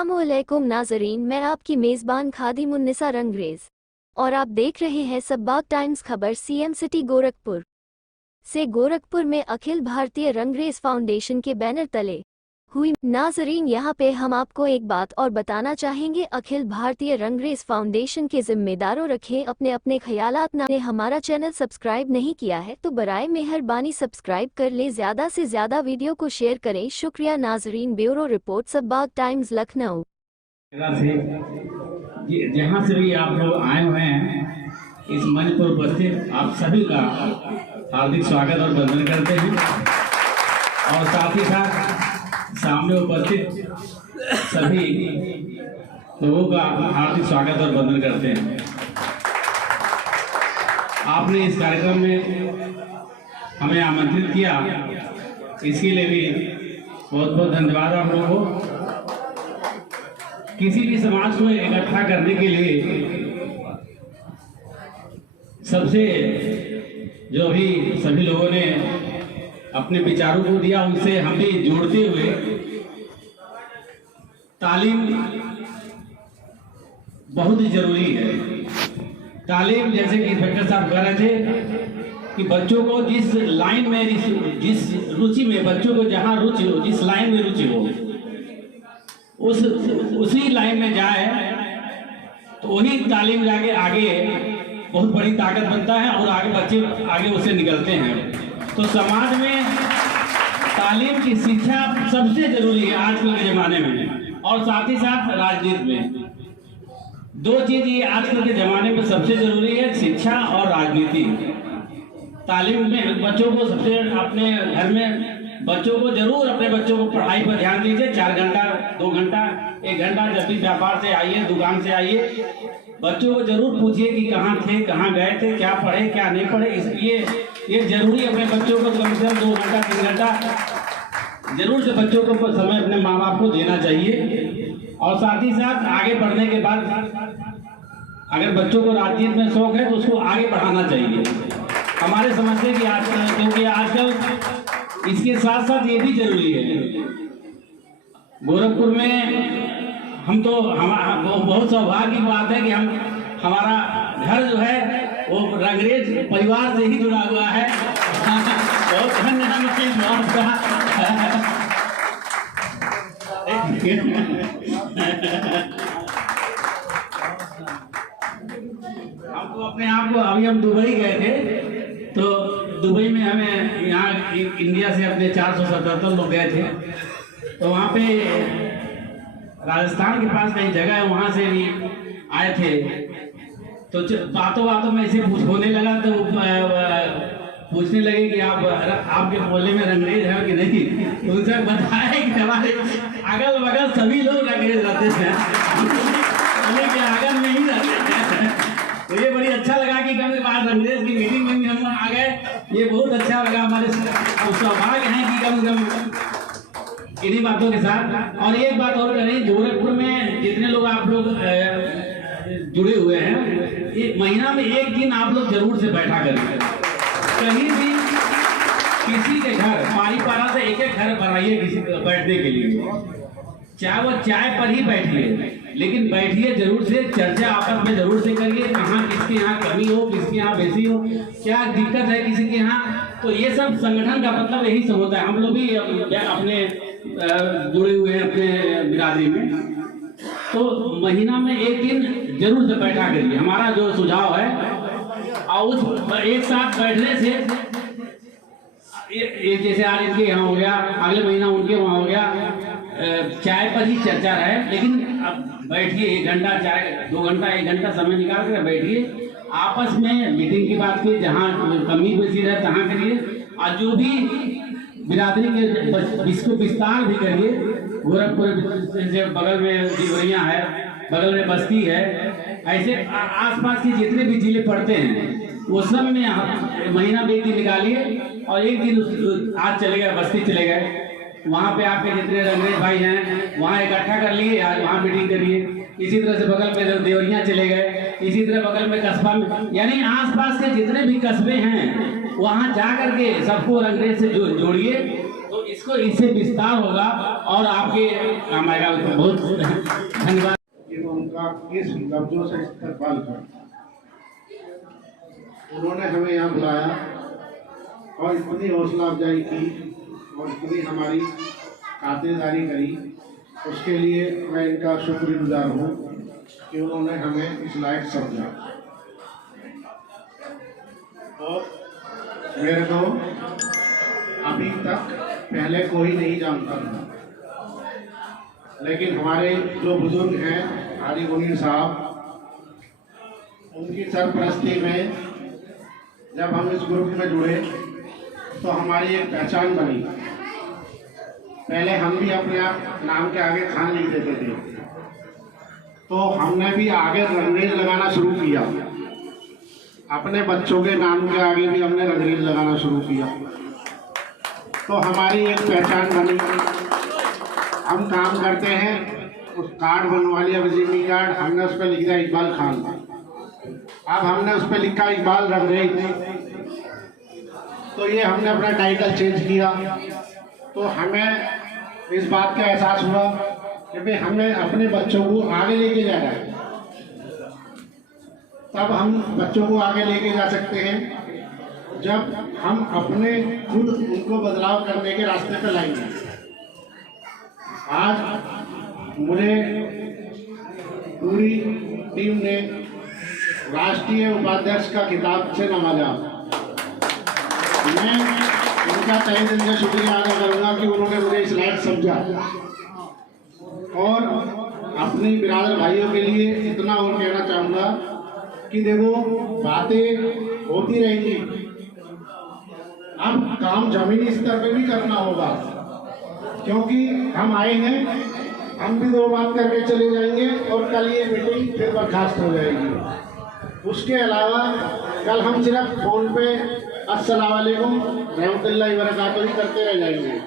अस्सलामुअलैकुम नाजरीन, मैं आपकी मेज़बान खादिम उन्निसा रंगरेज और आप देख रहे हैं सबबाग टाइम्स खबर। सीएम सिटी गोरखपुर से गोरखपुर में अखिल भारतीय रंगरेज फाउंडेशन के बैनर तले हुई। नाजरीन, यहाँ पे हम आपको एक बात और बताना चाहेंगे, अखिल भारतीय रंगरेज फाउंडेशन के जिम्मेदारों रखें अपने अपने ख्यालात। ने हमारा चैनल सब्सक्राइब नहीं किया है तो बराए मेहरबानी सब्सक्राइब कर ले, ज्यादा से ज्यादा वीडियो को शेयर करें। शुक्रिया नाजरीन। ब्यूरो रिपोर्ट, सबबाग टाइम्स, लखनऊ। जहाँ से भी आप लोग आए हुए हैं, इस मंच पर उपस्थित आप सभी का हार्दिक स्वागत और वंदन करते हैं और साथ ही साथ सामने उपस्थित सभी लोगों का हार्दिक स्वागत और वंदन करते हैं। आपने इस कार्यक्रम में हमें आमंत्रित किया, इसके लिए भी बहुत बहुत धन्यवाद आप लोगों को। किसी भी समाज को इकट्ठा करने के लिए सबसे जो भी सभी लोगों ने अपने विचारों को दिया, उनसे हम भी जोड़ते हुए तालीम बहुत ही जरूरी है। तालीम, जैसे कि इंस्पेक्टर साहब कह रहे थे कि बच्चों को जिस लाइन में, जिस रुचि में, बच्चों को जहां रुचि हो, जिस लाइन में रुचि हो, उसी लाइन में जाए तो वही तालीम जाके आगे बहुत बड़ी ताकत बनता है और आगे बच्चे आगे उससे निकलते हैं। तो समाज में तालीम की शिक्षा सबसे जरूरी है आजकल के जमाने में, और साथ ही साथ राजनीति में। दो चीज ये आजकल के जमाने में सबसे जरूरी है, शिक्षा और राजनीति। तालीम में बच्चों को सबसे, अपने घर में बच्चों को जरूर, अपने बच्चों को पढ़ाई पर ध्यान दीजिए। 4 घंटा, 2 घंटा, 1 घंटा जब भी व्यापार से आइए, दुकान से आइए, बच्चों को जरूर पूछिए कि कहाँ थे, कहाँ गए थे, क्या पढ़े, क्या नहीं पढ़े। इसलिए ये जरूरी, अपने बच्चों को कम से कम 2 घंटा 3 घंटा जरूर से बच्चों को समय अपने माँ बाप को देना चाहिए। और साथ ही साथ आगे बढ़ने के बाद अगर बच्चों को राजनीति में शौक है तो उसको आगे बढ़ाना चाहिए। हमारे समझते कि आजकल, क्योंकि आजकल इसके साथ साथ ये भी जरूरी है, गोरखपुर में हम तो बहुत सौभाग्य की बात है कि हमारा घर जो है वो रंगरेज परिवार से ही जुड़ा हुआ है। बहुत धन्यवाद इस बात का। हम तो अपने आप को, अभी हम दुबई गए थे तो दुबई में हमें, यहाँ इंडिया से अपने 477 लोग गए थे, तो वहाँ पे राजस्थान के पास कई जगह है, वहाँ से भी आए थे। तो बातों बातों में ऐसे होने लगा तो पूछने लगे कि आपके मोहल्ले में रंगरेज है कि नहीं। तो उनसे बताया कि हमारे अगल बगल सभी लोग रंगरेज रहते हैं, के आगन में ही रहते हैं। तो ये बड़ी अच्छा लगा कि कम से कम रंगरेज की मीटिंग में भी हम आ गए, ये बहुत अच्छा लगा। हमारे सौभाग्य है कि कम से कम इन्हीं बातों के साथ। और एक बात और करें, गोरखपुर में जितने लोग आप लोग जुड़े हुए हैं, एक महीना में एक दिन आप लोग जरूर से बैठा करें। कहीं भी किसी के घर, पारा से एक घर बनाइए किसी बैठने के लिए, चाहे वो चाय पर ही बैठिए, लेकिन बैठिए जरूर से, चर्चा आपस में जरूर से करिए, कहाँ किसके यहाँ कमी हो, किसके यहाँ बेसी हो, क्या दिक्कत है किसी के यहाँ। तो ये सब संगठन का मतलब यही सब होता है। हम लोग भी अपने जुड़े हुए हैं अपने बिरादरी में, तो महीना में एक दिन जरूर से बैठा करिए, हमारा जो सुझाव है। और उस एक साथ बैठने से, जैसे आज इनके यहाँ हो गया, अगले महीना उनके वहाँ हो गया, चाय पर ही चर्चा रहे, लेकिन अब बैठिए 1 घंटा, चाय 2 घंटा, 1 घंटा समय निकाल कर बैठिए, आपस में मीटिंग की बात की, जहाँ कमी बेसी रहे तहाँ करिए, और जो भी बिरादरी के इसको विस्तार भी करिए। गोरखपुर से बगल में देवरिया है, बगल में बस्ती है, ऐसे आसपास के जितने भी जिले पड़ते हैं वो सब में महीना में एक दिन निकालिए। और एक दिन आज चले गए, बस्ती चले गए, वहाँ पे आपके जितने रंगरेज भाई हैं वहाँ इकट्ठा कर लिए, आज वहाँ मीटिंग करिए। इसी तरह से बगल में देवरिया चले गए, इसी तरह बगल में कस्बा में, यानी आसपास के जितने भी कस्बे हैं वहाँ जा करके सबको रंगरेज से जोड़िए। तो इसको इससे विस्तार होगा और आपके काम आएगा। बहुत धन्यवाद। उनका इस लफ्जों से इस्तेमाल कर उन्होंने हमें यहाँ बुलाया और इतनी हौसला अफजाई की और इतनी हमारी खातिरदारी करी, उसके लिए मैं इनका शुक्रगुजार हूँ कि उन्होंने हमें इस लायक समझा। और मेरे को अभी तक पहले कोई नहीं जानता था, लेकिन हमारे जो बुजुर्ग हैं हाजी मुनीर साहब, उनकी सरपरस्ती में जब हम इस ग्रुप में जुड़े तो हमारी एक पहचान बनी। पहले हम भी अपने आप नाम के आगे खान लिख देते थे, तो हमने भी आगे रंगरेज लगाना शुरू किया। अपने बच्चों के नाम के आगे भी हमने रंगरेज लगाना शुरू किया, तो हमारी एक पहचान बनी। हम काम करते हैं, उस कार्ड बनवा लिया, विजिटिंग कार्ड, हमने उस पर लिख दिया इकबाल खान। अब हमने उस पर लिखा इकबाल रंगरेज, तो ये हमने अपना टाइटल चेंज किया। तो हमें इस बात का एहसास हुआ कि भाई हमें अपने बच्चों को आगे लेके जाना है, तब हम बच्चों को आगे लेके जा सकते हैं जब हम अपने खुद उनको बदलाव करने के रास्ते पर लाएंगे। आज मुझे पूरी टीम ने राष्ट्रीय उपाध्यक्ष का खिताब से नवाजा। मैं उनका तहे दिल से शुक्रिया अदा करूंगा कि उन्होंने मुझे इस लायक समझा और अपनी बिरादर भाइयों के लिए इतना और कहना चाहूँगा कि देखो बातें होती रहेंगी, अब काम जमीनी स्तर पे भी करना होगा, क्योंकि हम आए हैं, हम भी दो बात करके चले जाएंगे और कल ये मीटिंग फिर बर्खास्त हो जाएगी। उसके अलावा कल हम सिर्फ फोन पे अस्सलाम वालेकुम रहमतुल्लाहि व बरकातहू ही करते रह जाएंगे।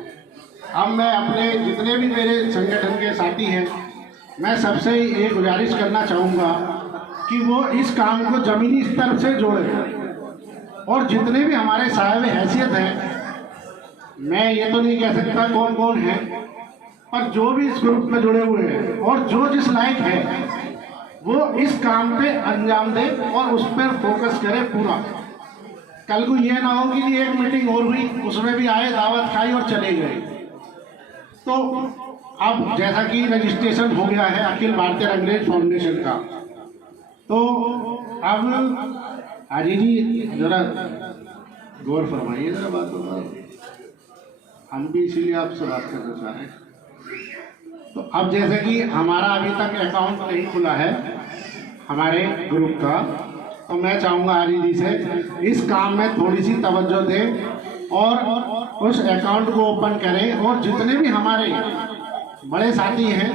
अब मैं अपने जितने भी मेरे संगठन के साथी हैं, मैं सबसे ये गुजारिश करना चाहूँगा कि वो इस काम को ज़मीनी स्तर से जोड़ें और जितने भी हमारे साहिब हैसियत हैं, मैं ये तो नहीं कह सकता कौन कौन है, पर जो भी इस ग्रुप में जुड़े हुए हैं और जो जिस लायक है वो इस काम पे अंजाम दे और उस पर फोकस करे पूरा। कल को ये ना हो कि एक मीटिंग और हुई, उसमें भी आए, दावत खाई और चले गए। तो अब जैसा कि रजिस्ट्रेशन हो गया है अखिल भारतीय रंगरेज फाउंडेशन का, तो अब हाजी जी जरा गौर फरमाइए जरा बातों पर, हम भी इसीलिए आपसे बात करना चाह रहे हैं। तो अब जैसे कि हमारा अभी तक अकाउंट नहीं खुला है हमारे ग्रुप का, तो मैं चाहूँगा हाजी जी से इस काम में थोड़ी सी तवज्जो दें और उस अकाउंट को ओपन करें और जितने भी हमारे बड़े साथी हैं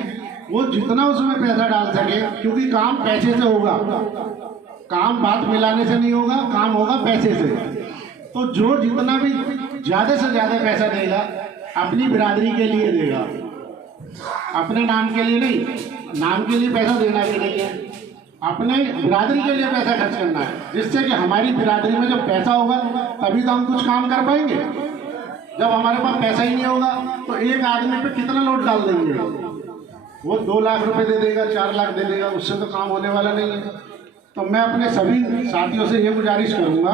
वो जितना उसमें पैसा डाल सके, क्योंकि काम पैसे से होगा, काम बात मिलाने से नहीं होगा, काम होगा पैसे से। तो जो जितना भी ज़्यादा से ज़्यादा पैसा देगा अपनी बिरादरी के लिए देगा, अपने नाम के लिए नहीं, नाम के लिए पैसा देना भी नहीं है, अपने बिरादरी के लिए पैसा खर्च करना है, जिससे कि हमारी बिरादरी में जब पैसा होगा तभी तो हम कुछ काम कर पाएंगे। जब हमारे पास पैसा ही नहीं होगा तो एक आदमी पे कितना लोड डाल देंगे, वो 2 लाख रुपए दे देगा, 4 लाख दे देगा, उससे तो काम होने वाला नहीं है। तो मैं अपने सभी साथियों से ये गुजारिश करूँगा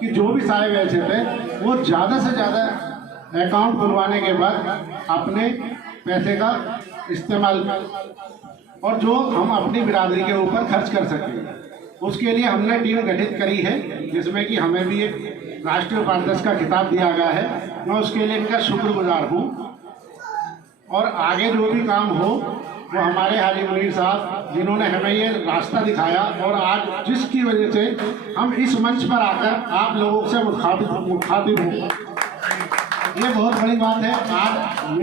कि जो भी साहिब ऐसे थे वो ज़्यादा से ज़्यादा अकाउंट खुलवाने के बाद अपने पैसे का इस्तेमाल और जो हम अपनी बिरादरी के ऊपर खर्च कर सकें, उसके लिए हमने टीम गठित करी है, जिसमें कि हमें भी एक राष्ट्रीय उपाध्यक्ष का खिताब दिया गया है। मैं उसके लिए इनका शुक्रगुजार हूँ और आगे जो भी काम हो वो हमारे हाजी मुनीर साहब जिन्होंने हमें ये रास्ता दिखाया और आज जिसकी वजह से हम इस मंच पर आकर आप लोगों से मुखातिब हूँ, ये बहुत बड़ी बात है। आज